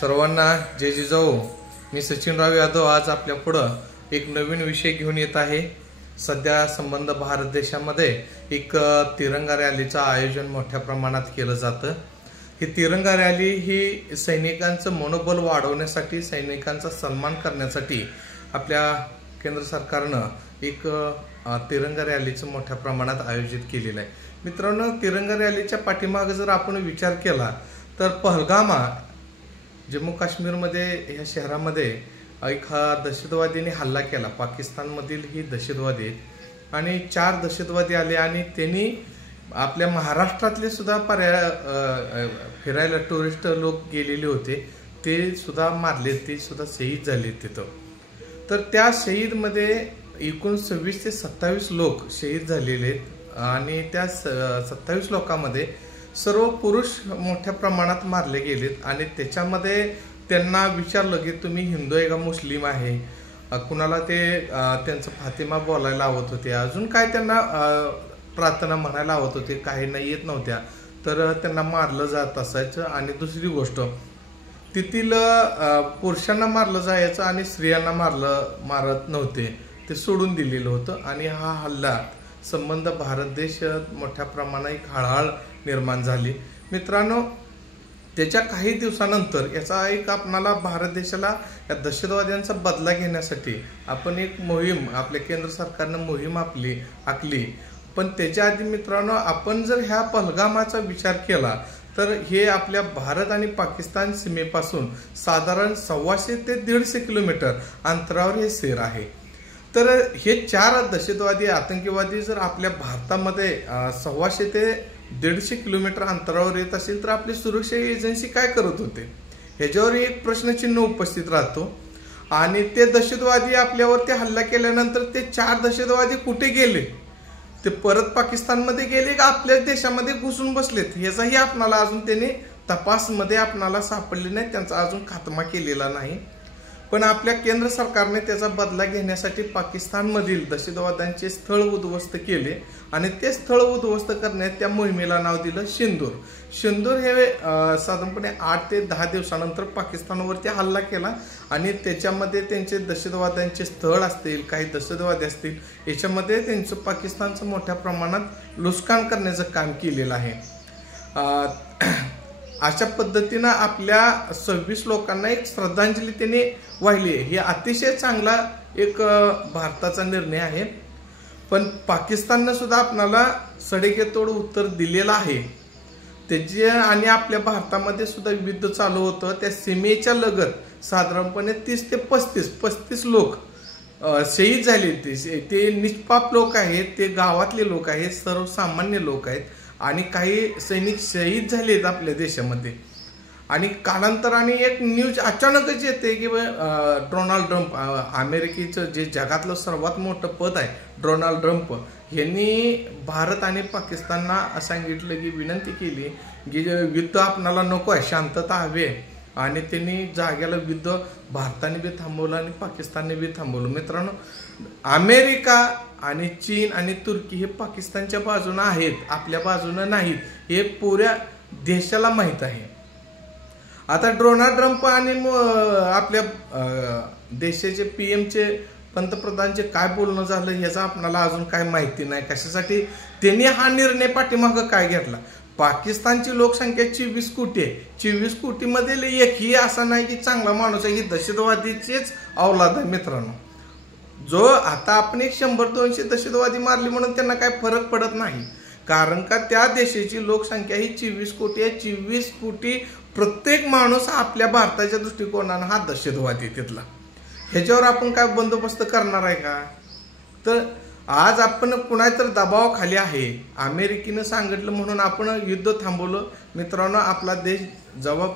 सर्वांना जय जिजाऊ। मी सचिनराव यादव आज आपल्या पुढं एक नवीन विषय घेऊन येत आहे। सध्या संबंध भारत देशामध्ये एक तिरंगा रॅलीचं आयोजन मोठ्या प्रमाणात केलं जातं। ही तिरंगा रॅली ही सैनिकांचं मनोबल वाढवण्यासाठी, सैनिकांचा सन्मान करण्यासाठी आपल्या केंद्र सरकारनं एक तिरंगा रॅलीचं मोठ्या प्रमाणात आयोजित केलेलं आहे। मित्रांनो, तिरंगा रॅलीच्या पाठीमागे जर आपण विचार केला तर पहलगाम जम्मू काश्मीरमध्ये ह्या शहरामध्ये एक दहशतवादीने हल्ला केला। पाकिस्तानमधील ही दहशतवादी आहेत आणि 4 दहशतवादी आले आणि त्यांनी आपल्या महाराष्ट्रातले सुद्धा फिरायला टुरिस्ट लोक गेलेले होते, ते सुद्धा मारले, ते सुद्धा शहीद झाले तिथं। तर त्या शहीदमध्ये एकूण 26 ते 27 लोक शहीद झालेले आहेत आणि त्या 27 लोकांमध्ये सर्व पुरुष मोठ्या प्रमाणात मारले गेलेत आणि त्याच्यामध्ये त्यांना विचारलं की तुम्ही हिंदू आहे का मुस्लिम आहे, कुणाला ते त्यांचं फातिमा बोलायला लावत होते, अजून काय त्यांना प्रार्थना म्हणायला लावत होते, काही नाही येत नव्हत्या, तर त्यांना मारलं जात असायचं। आणि दुसरी गोष्ट, तेथील पुरुषांना मारलं जायचं आणि स्त्रियांना मारत नव्हते, ते सोडून दिलेलं होतं। आणि हा हल्ला संबंध भारत देश मोठ्या प्रमाणात एक हळहळ निर्माण झाली। मित्रांनो, त्याच्या काही दिवसानंतर याचा एक आपणाला भारत देशाला या दहशतवाद्यांचा बदला घेण्यासाठी आपण एक मोहीम, आपल्या केंद्र सरकारनं मोहीम आखली। पण त्याच्या आधी मित्रांनो, आपण जर ह्या पहलगामाचा विचार केला तर हे आपल्या भारत आणि पाकिस्तान सीमेपासून साधारण 125 ते 150 किलोमीटर अंतरावर हे शहर आहे। तर हे 4 दहशतवादी आतंकवादी जर आपल्या भारतामध्ये 125 ते 150 किलोमीटर अंतरावर येत असेल तर आपली सुरक्षा एजन्सी काय करत होते, ह्याच्यावर एक प्रश्नचिन्ह उपस्थित राहतो। आणि ते दहशतवादी आपल्यावरती हल्ला केल्यानंतर ते 4 दहशतवादी कुठे गेले, ते परत पाकिस्तानमध्ये गेले का आपल्याच देशामध्ये घुसून बसलेत, ह्याचाही आपणाला अजून त्यांनी तपासमध्ये आपणाला सापडले नाही, त्यांचा अजून खात्मा केलेला नाही। पण आपल्या केंद्र सरकारने त्याचा बदला घेण्यासाठी पाकिस्तानमधील दहशतवाद्यांचे स्थळ उद्ध्वस्त केले आणि ते स्थळ उद्ध्वस्त करण्यात त्या मोहिमेला नाव दिलं सिंदूर। सिंदूर हे साधारणपणे 8 ते 10 दिवसानंतर पाकिस्तानवरती हल्ला केला आणि त्याच्यामध्ये त्यांचे दहशतवाद्यांचे स्थळ असतील, काही दहशतवादी असतील, याच्यामध्ये त्यांचं पाकिस्तानचं मोठ्या प्रमाणात नुकसान करण्याचं काम केलेलं आहे। अशा पद्धतीनं आपल्या 26 लोकांना एक श्रद्धांजली त्यांनी वाहिली। हे अतिशय चांगला एक भारताचा निर्णय आहे। पण पाकिस्ताननं सुद्धा आपल्याला सडेतोड उत्तर दिलेलं आहे त्याचे। आणि आपल्या भारतामध्ये सुद्धा युद्ध चालू होतं, त्या सीमेच्या लगत साधारणपणे 30 ते 35 लोक शहीद झाले। ते निष्पाप लोक आहेत, ते गावातले लोक आहेत, सर्वसामान्य लोक आहेत आणि काही सैनिक शहीद झालेत आपल्या देशामध्ये। आणि कालांतराने एक न्यूज अचानकच येते की डोनाल्ड ट्रम्प, अमेरिकेचं जे जगातलं सर्वात मोठं पद आहे, डोनाल्ड ट्रम्प यांनी भारत आणि पाकिस्तानला सांगितलं की, विनंती केली की युद्ध आपणाला नको आहे, शांतता हवी आहे। आणि त्यांनी जाग्याला युद्ध भारताने बी थांबवलं आणि पाकिस्तानने बी थांबवलं। मित्रांनो, अमेरिका आणि चीन आणि तुर्की हे पाकिस्तानच्या बाजूने आहेत, आपल्या बाजूने नाहीत, हे पुऱ्या देशाला माहीत आहे। आता डोनाल्ड ट्रम्प आणि आपल्या देशाचे PM पंतप्रधानचे काय बोलणं झालं ह्याचा आपल्याला अजून काय माहिती नाही। कशासाठी त्यांनी हा निर्णय पाठीमागं काय घेतला? पाकिस्तानची लोकसंख्या 24 कोटी आहे, 24 कोटीमधील एकही असा नाही की चांगला माणूस आहे, ही दहशतवादीचेच औलाद आहे। मित्रांनो, जो आता आपण 100-200 दहशतवादी मारली म्हणून त्यांना काय फरक पडत नाही, कारण का त्या देशाची लोकसंख्या ही 24 कोटी आहे। 24 कोटी प्रत्येक माणूस आपल्या भारताच्या दृष्टिकोनानं हा दहशतवादी तिथला, ह्याच्यावर आपण काय बंदोबस्त करणार आहे का? तर आज आपण कुणातर दबावाखाली आहे, अमेरिकेनं सांगितलं म्हणून आपण युद्ध थांबवलं। मित्रांनो, आपला देश जेव्हा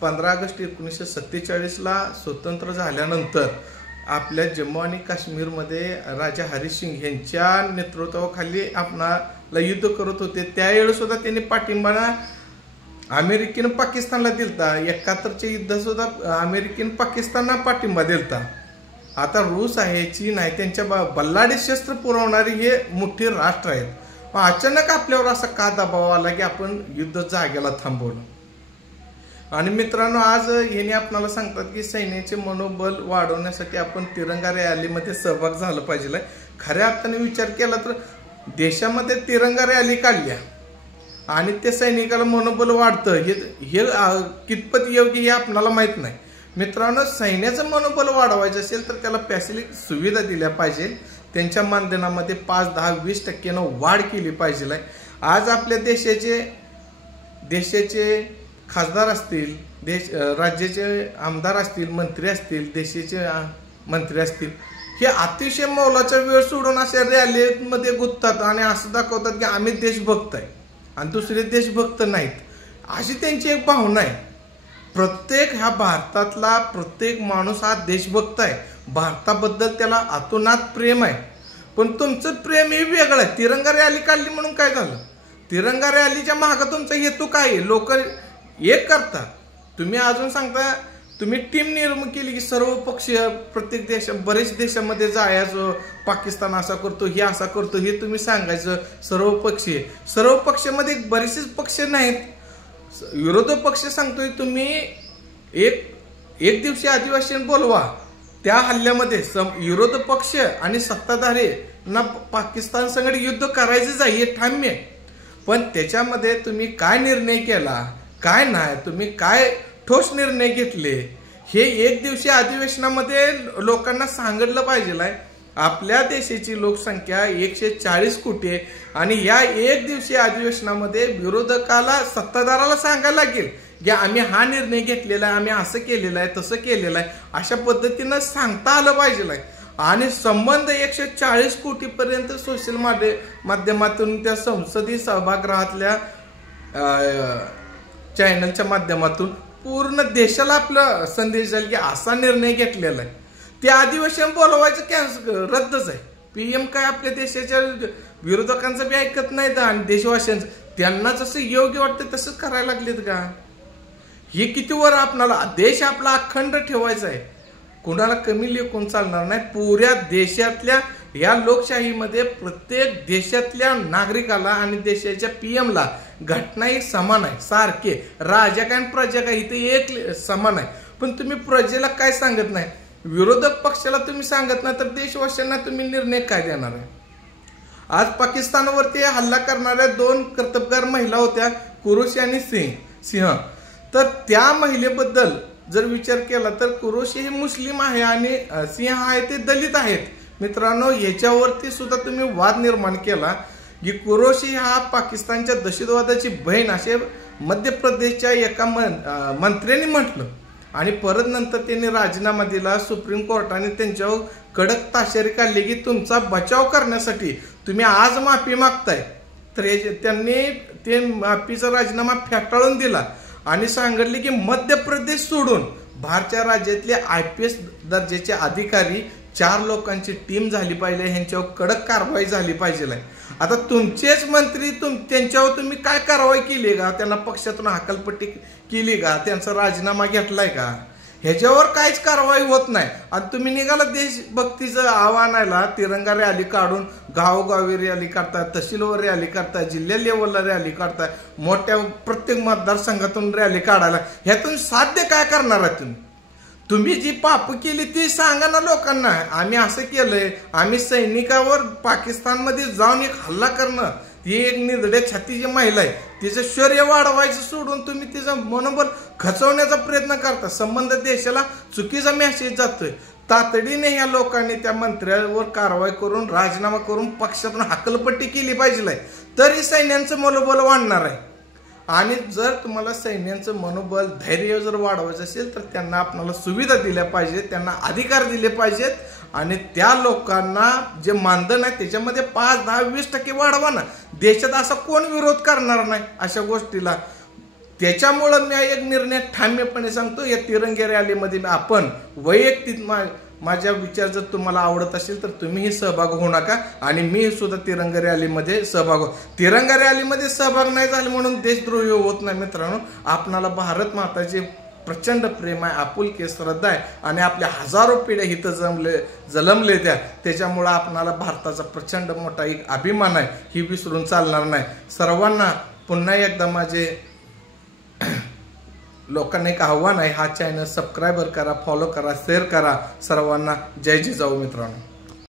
15 ऑगस्ट 1947ला स्वतंत्र झाल्यानंतर आपल्या जम्मू आणि काश्मीरमध्ये राजा हरी सिंग यांच्या नेतृत्वाखाली आपणाला युद्ध करत होते, त्यावेळी सुद्धा त्यांनी पाठिंबा अमेरिकेनं पाकिस्तानला दिलता। 71चे युद्ध सुद्धा अमेरिकेनं पाकिस्तानला पाठिंबा दिलता। आता रूस आहे, चीन आहे, त्यांच्या बल्लाडी शस्त्र पुरवणारी हे मोठे राष्ट्र आहेत। अचानक आपल्यावर असा का दबाव आला की आपण युद्ध जागेला थांबवलं? आणि मित्रांनो, आज यांनी आपल्याला सांगतात की सैन्याचे मनोबल वाढवण्यासाठी आपण तिरंगा रॅलीमध्ये सहभाग झालं पाहिजे. खऱ्या अर्थाने विचार केला तर देशामध्ये तिरंगा रॅली काढल्या आणि ते सैनिकाला मनोबल वाढतं हे कितपत योग्य हे आपल्याला माहित नाही. मित्रांनो, सैन्याचं मनोबल वाढवायचं असेल तर त्याला फॅसिलिटी सुविधा दिल्या पाहिजे. त्यांच्या मानधनामध्ये 5, 10, 20% वाढ केली पाहिजे. आज आपल्या देशाचे खासदार असतील, राज्याचे आमदार असतील, मंत्री असतील, देशाचे मंत्री असतील, हे अतिशय मौलाचा वेळ सोडून अशा रॅलीमध्ये गुंततात आणि असं दाखवतात की आम्ही देशभक्त आहे आणि दुसरे देशभक्त नाहीत, अशी त्यांची एक भावना आहे. प्रत्येक ह्या भारतातला प्रत्येक माणूस हा देशभक्त आहे. भारताबद्दल त्याला अतोनात प्रेम आहे. पण तुमचं प्रेम हे वेगळं आहे. तिरंगा रॅली काढली म्हणून काय झालं? तिरंगा रॅलीच्या मागे तुमचा हेतू काय आहे? लोक एक करतात. तुम्ही अजून सांगता तुम्ही टीम निर्माण केली की सर्व पक्षीय प्रत्येक बरेच देशामध्ये जायचं, पाकिस्तान असा करतो, हे असा करतो, हे तुम्ही सांगायचं. सर्व पक्षामध्ये बरेचसे पक्ष नाहीत. विरोधी पक्ष सांगतोय तुम्ही एक दिवशी अधिवेशन बोलवा. त्या हल्ल्यामध्ये विरोधी पक्ष आणि सत्ताधारी ना पाकिस्तान संगत युद्ध करायचंच आहे हे ठाम्य. पण त्याच्यामध्ये तुम्ही काय निर्णय केला, काय नाही, तुम्ही काय ठोस निर्णय घेतले, हे एक दिवशी अधिवेशनामध्ये लोकांना सांगितलं पाहिजे. आपल्या देशाची लोकसंख्या 140 कोटी आहे आणि या एक दिवशी अधिवेशनामध्ये विरोधकाला, सत्ताधाराला सांगायला लागेल की आम्ही हा निर्णय घेतलेला आहे, आम्ही असं केलेलं आहे, तसं केलेलं आहे, अशा पद्धतीनं सांगता आलं पाहिजे. आणि संबंध 140 कोटीपर्यंत सोशल माध्यमातून त्या संसदीय सभागृहातल्या चॅनलच्या माध्यमातून पूर्ण देशाला आपला संदेश जाईल की असा निर्णय घेतलेला आहे. ते अधिवेशन बोलवायचं रद्दच आहे. PM काय आपल्या देशाच्या विरोधकांचं बी ऐकत नाहीत आणि देशवासियांचं त्यांना जसं योग्य वाटतं तसंच करायला लागलेत का? हे किती वर आपणाला देश आपला अखंड ठेवायचा आहे. कोणाला कमी लेखून चालणार नाही. पुऱ्या देशातल्या या लोकशाहीमध्ये प्रत्येक देशातल्या नागरिकाला आणि देशाच्या PM ला घटना एक समान आहे. सारखे राजा काय प्रजा काय इथे एक समान आहे. पण तुम्ही प्रजेला काय सांगत नाही, विरोधक पक्षाला तुम्ही सांगत नाही, तर देशवासियांना तुम्ही निर्णय काय देणार आहे? आज पाकिस्तानवरती हल्ला करणाऱ्या 2 कर्तबगार महिला होत्या, कुरेशी आणि सिंह. तर त्या महिलेबद्दल जर विचार केला तर कुरेशी हे मुस्लिम आहे आणि सिंह आहे ते दलित आहेत. मित्रांनो, याच्यावरती सुद्धा तुम्ही वाद निर्माण केला की कुरेशी हा पाकिस्तानच्या दहशतवादाची बहीण असे मध्य प्रदेशच्या एका मंत्र्यांनी म्हटलं आणि परत नंतर त्यांनी राजीनामा दिला. सुप्रीम कोर्टाने त्यांच्यावर कडक ताशेरी काढली की तुमचा बचाव करण्यासाठी तुम्ही आज माफी मागताय. तर त्यांनी ते माफीचा राजीनामा फेटाळून दिला आणि सांगितले की मध्य प्रदेश सोडून बाहेरच्या राज्यातले IPS दर्जाचे अधिकारी 4 लोकांची टीम झाली पाहिजे, ह्यांच्यावर कडक कारवाई झाली पाहिजे. आता तुमचेच मंत्री त्यांच्यावर तुम्ही काय कारवाई केली का? त्यांना पक्षातून हकालपट्टी केली का? त्यांचा राजीनामा घेतलाय का? ह्याच्यावर काहीच कारवाई होत नाही. आणि तुम्ही निघाला देशभक्तीचं आव्हानाला तिरंगा रॅली काढून गावोगावी रॅली काढताय, तहसीलवर रॅली काढताय, जिल्हा लेवलला रॅली काढताय, मोठ्या प्रत्येक मतदारसंघातून रॅली काढायला. ह्यातून साध्य काय करणार आहे तुम्ही जी पाप केली ती सांगा ना लोकांना. आम्ही असं केलंय, आम्ही सैनिकावर पाकिस्तानमध्ये जाऊन एक हल्ला करणं, ती एक निर्दय छातीची महिला आहे, तिचं शौर्य वाढवायचं सोडून तुम्ही तिचं मनोबल खचवण्याचा प्रयत्न करता. संबंध देशाला चुकीचा मेसेज जातोय. तातडीने ह्या लोकांनी त्या मंत्र्यावर कारवाई करून राजीनामा करून पक्षातून हकलपट्टी केली पाहिजे, तरी सैन्यांचं मनोबल वाढणार आहे. आणि जर तुम्हाला सैन्यांचं मनोबल, धैर्य जर वाढवायचं असेल तर त्यांना आपल्याला सुविधा दिल्या पाहिजेत, त्यांना अधिकार दिले पाहिजेत आणि त्या लोकांना जे मानधन आहे त्याच्यामध्ये 5, 10, 20% वाढवा ना. देशात असा कोण विरोध करणार नाही अशा गोष्टीला. त्याच्यामुळं मी एक निर्णय ठाम्यपणे सांगतो, या तिरंगा रॅलीमध्ये आपण वैयक्तिक माझ्या विचार जर तुम्हाला आवडत असेल तर तुम्हीही सहभाग होऊ नका आणि मी सुद्धा तिरंगा रॅलीमध्ये तिरंगा रॅलीमध्ये सहभाग नाही झाले म्हणून देशद्रोही होत नाही. मित्रांनो, आपणाला भारत माताचे प्रचंड प्रेम आहे, आपुलकी, श्रद्धा आहे आणि आपल्या हजारो पिढ्या इथं जन्मले त्याच्यामुळे आपणाला भारताचा प्रचंड मोठा एक अभिमान आहे, ही विसरून चालणार नाही. सर्वांना पुन्हा एकदा माझे लोकांना एक आव्हान आहे, हा चॅनल सबस्क्राईबर करा, फॉलो करा, शेअर करा. सर्वांना जय जिजाऊ मित्रांनो.